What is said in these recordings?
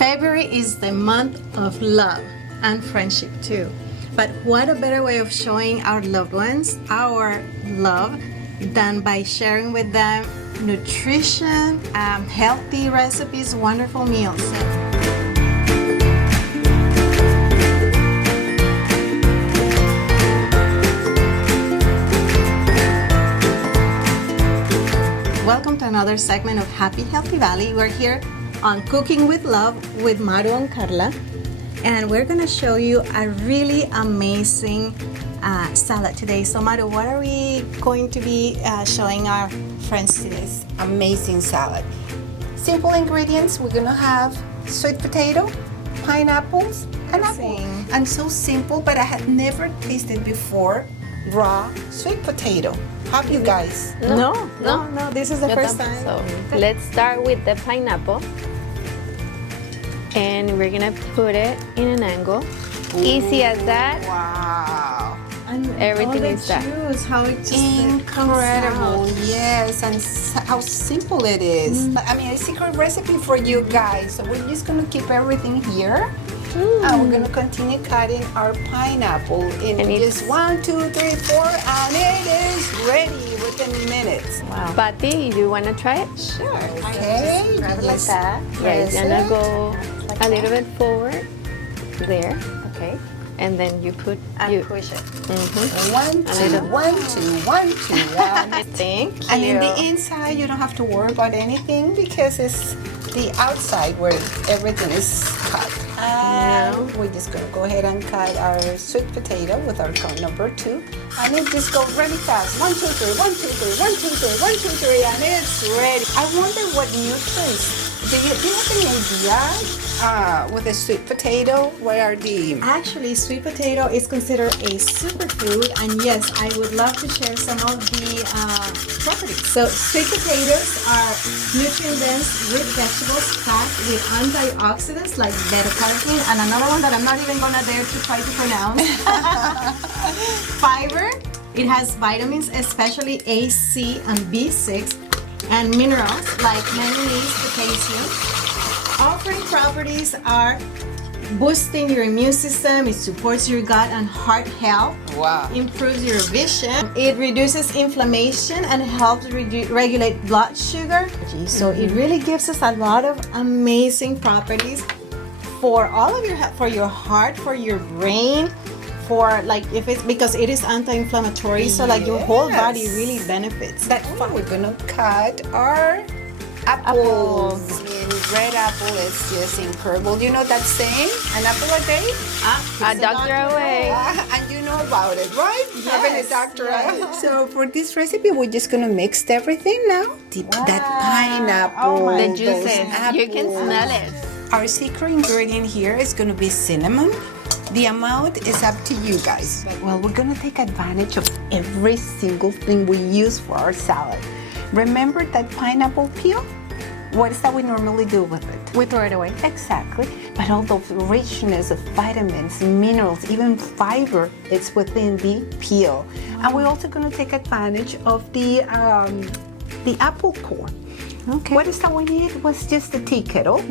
February is the month of love and friendship too. But what a better way of showing our loved ones our love than by sharing with them nutrition, healthy recipes, wonderful meals. Welcome to another segment of Happy Healthy Valley. We're here on Cooking with Love with Maru and Carla, and we're going to show you a really amazing salad today. So Maru, what are we going to be showing our friends today? Amazing salad. Simple ingredients. We're going to have sweet potato, pineapples, and apple. And so simple, but I had never tasted before raw sweet potato. Have you guys? No. This is the first time. So let's start with the pineapple, and we're gonna put it in an angle. Easy as that. Wow. And Everything all is the that. juice, how it just Incredible. Yes, and how simple it is. I mean, a secret recipe for you guys. So we're just gonna keep everything here. And we're gonna continue cutting our pineapple in just 1, 2, 3, 4, and it is ready within minutes. Wow. Patty, you wanna try it? Sure. Okay. grab it like that. Yeah, it's gonna go Like a little bit forward. There. Okay. And then you put And push it. 1, 2, 1, 2, 1, 2. Thank you. And in the inside, you don't have to worry about anything because it's the outside where everything is cut. And we're just going to go ahead and cut our sweet potato with our cone number 2. And it just goes really fast. 1, 2, 3, 1, 2, 3, 1, 2, 3, 1, 2, 3, and it's ready. I wonder what nutrients. Do you have any idea with a sweet potato? What are the... Actually, sweet potato is considered a superfood, and yes, I would love to share some of the properties. So, sweet potatoes are nutrient-dense root vegetables packed with antioxidants like beta-carotene, and another one that I'm not even gonna dare to try to pronounce. Fiber. It has vitamins, especially A, C, and B6, and minerals like manganese, potassium. Offering properties are boosting your immune system, it supports your gut and heart health, improves your vision, it reduces inflammation and helps regulate blood sugar. So it really gives us a lot of amazing properties for all of your health, for your heart, for your brain, for like if it's because it is anti-inflammatory, so like your whole body really benefits. That's why we're gonna cut our apples. I mean, red apple is just incredible. You know that saying, an apple a day? A doctor away. And you know about it, right? Yes, Having a doctor. yes. So for this recipe, we're just gonna mix everything now. That pineapple. Oh my The juices. You can smell it. Our secret ingredient here is gonna be cinnamon. The amount is up to you guys. Well, we're gonna take advantage of every single thing we use for our salad. Remember that pineapple peel? What is that we normally do with it? We throw it away. Exactly. But all the richness of vitamins, minerals, even fiber, it's within the peel. And we're also gonna take advantage of the apple core. Okay. What is that we need? It was just a tea kettle.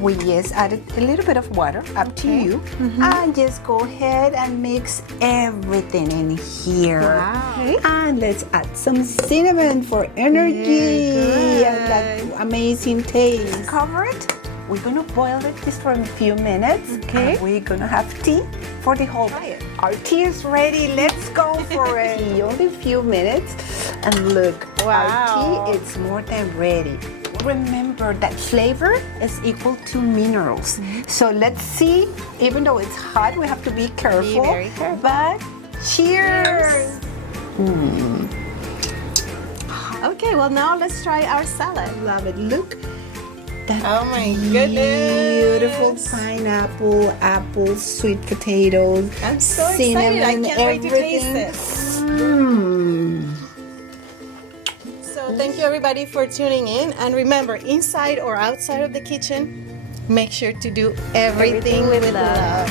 We just added a little bit of water, up to you. And just go ahead and mix everything in here. Wow. Okay. And let's add some cinnamon for energy and that amazing taste. Cover it. We're gonna boil it just for a few minutes. Okay. And we're gonna have tea for the whole day. Our tea is ready. Let's go for it. Only a few minutes. And look, our tea is more than ready. Remember that flavor is equal to minerals. So let's see, even though it's hot, we have to be careful. Be very careful. But cheers! Okay, well now let's try our salad. Love it. Look. That Oh my goodness. beautiful pineapple, apples, sweet potatoes, I'm so cinnamon, excited. I can't wait to taste everything. it. So thank you everybody for tuning in, and remember, inside or outside of the kitchen, make sure to do everything with love.